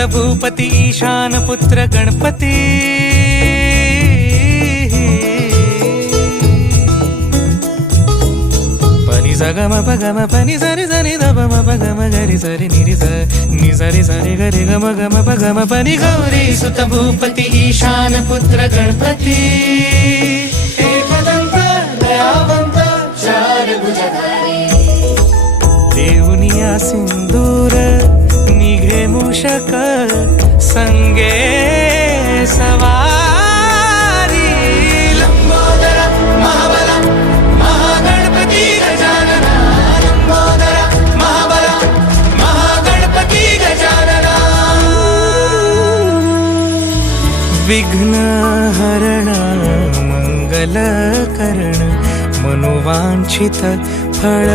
सुत भूपती ईशान पुत्र गणपती पनी सगम पगम पनी सरी सरी दबम पगम गरी सरी निरी नि सरी सरी गरी गम गम पगम पनी गौरी सुत भूपती ईशान पुत्र गणपती एकदंत दयावंत चार भुजधारी देवनिया सिंदूर निघे मूषक संगे सवारी लंबोदर महाबला महागणपती गजानना लंबोदर महाबला महागणपती गजानना विघ्न हरण मंगल करण मनोवांछित फळ